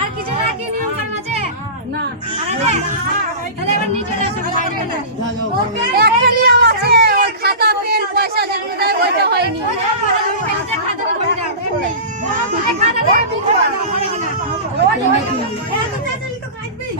আর কিছু রাখি নিয়ম কার মাঝে না তাহলে এবার নিচে আসো ওকে একটা নিয়ম আছে ওই খাতা পেন পয়সা যেগুলো দেয় ওইটা হয়নি খাতা করে দাও এই খাতা দিয়ে নিচে ওই এত তাড়াতাড়ি তো কাটবেই